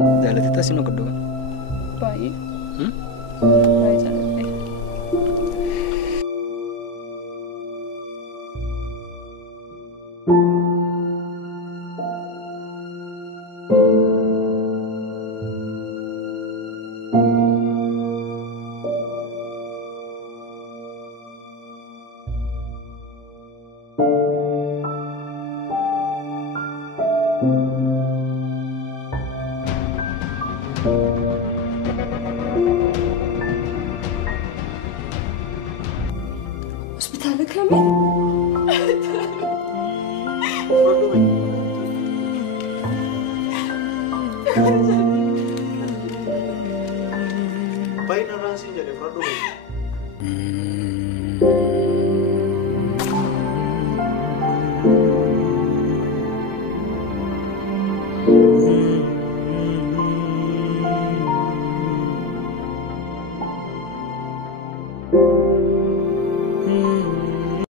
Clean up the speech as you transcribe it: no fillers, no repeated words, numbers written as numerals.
Jaallatee taasisuu qabdu kan. Baay'ee. Baay'ee jaalladhe. Hospitaala kamii? Baay'inaan raasiin jedhee fudhadhu.